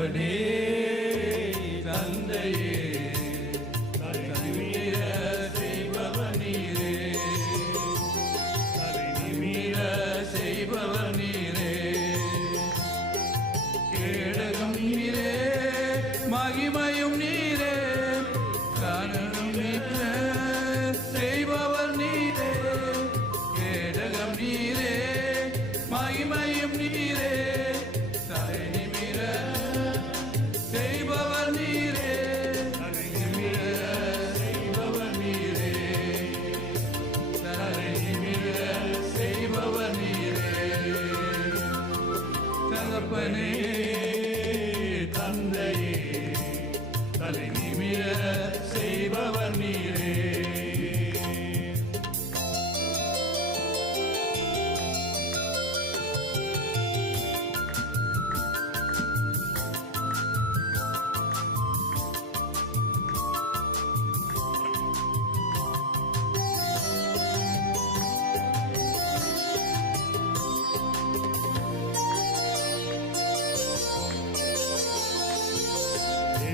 தகப்பனே தந்தையே தலைநிமிர செய்பவர் நீரே, தலைநிமிர செய்பவர் நீரே, கேடகம் நீரே மகிமையும் நீரே, காரணம் நீரே செய்பவர் நீரே, கேடகம் நீரே மகிமையும் நீரே, தலைநிமிர செய்பவர் நீரே, தலைநிமிர செய்பவர் நீரே, தலைநிமிர செய்பவர் நீரே, தகப்பனே தந்தையே தலைநிமிர செய்பவர் நீரே.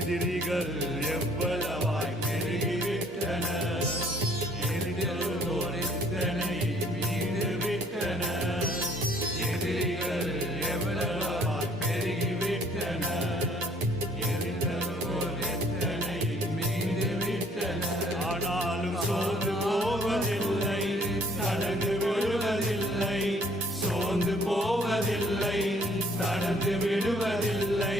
எதிரிகள் எவ்வளவாய் பெருகிவிட்டனர், எதிரிகளோர் எத்தனை மீண்டு விட்டனர், எதிரிகள் எவ்வளவாய் பெருகிவிட்டனர், எதிரிகளோர் எத்தனை மீண்டு விட்டனர், ஆனாலும் சோர்ந்து போவதில்லை, கடந்து விடுவதில்லை, சோர்ந்து போவதில்லை, கடந்து விடுவதில்லை,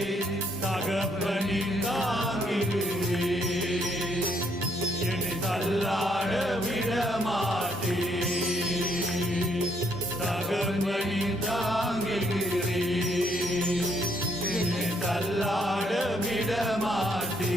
தகப்பனின் தாங்கிடுவே, என்னை தள்ளாட விடமாட்டே, தகப்பனின் தாங்குகிறே, என்னை தள்ளாட விடமாட்டே.